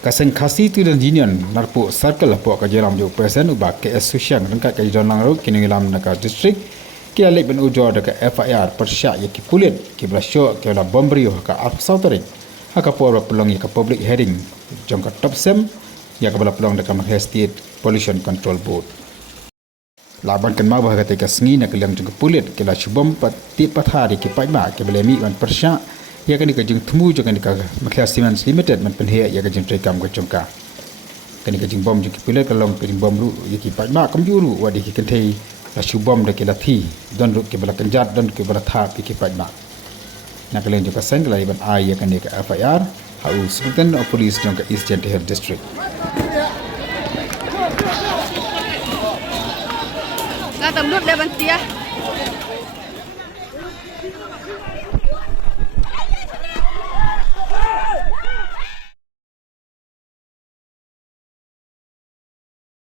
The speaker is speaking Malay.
Kaseng Khasi Student Union Narpuh Circle Pok Kajeram Jo Present Ubah KS Susyang Rengkat Kajiran Langruk Kini Ngilam Naka District Ki Alik Ben Ujor Dekat FIR Pyrshah Yaki Pulit Ki Briew Ki Olah Bom Briew Haka Arp Sauterik Haka Por Pelong Yaka Public Heading Jongka Top Sem Yaka Bala Pelong Dekat Malaysia State Pollution Control Board Laban kan mabah kata kasngi nak liang jengke Pulit kila shubom pati pathari ki paima ke belemi wan Pyrshah ya kan dikajeng temu jangan dikah Malaysia Cement Limited man penhe ya kajeng trekam ke jongka kan dikajeng bom jengke Pulit kalong kajeng bom lu ya ki paima kam juru wadi ki kentai la shubom de kila thi don ru ke bala kenjat don ke bala tha ki paima nak liang jengka sen kala iban ai ya kan dikah FIR hau Sultan of Police jongka East Ejahar District tầm nước đây bên kia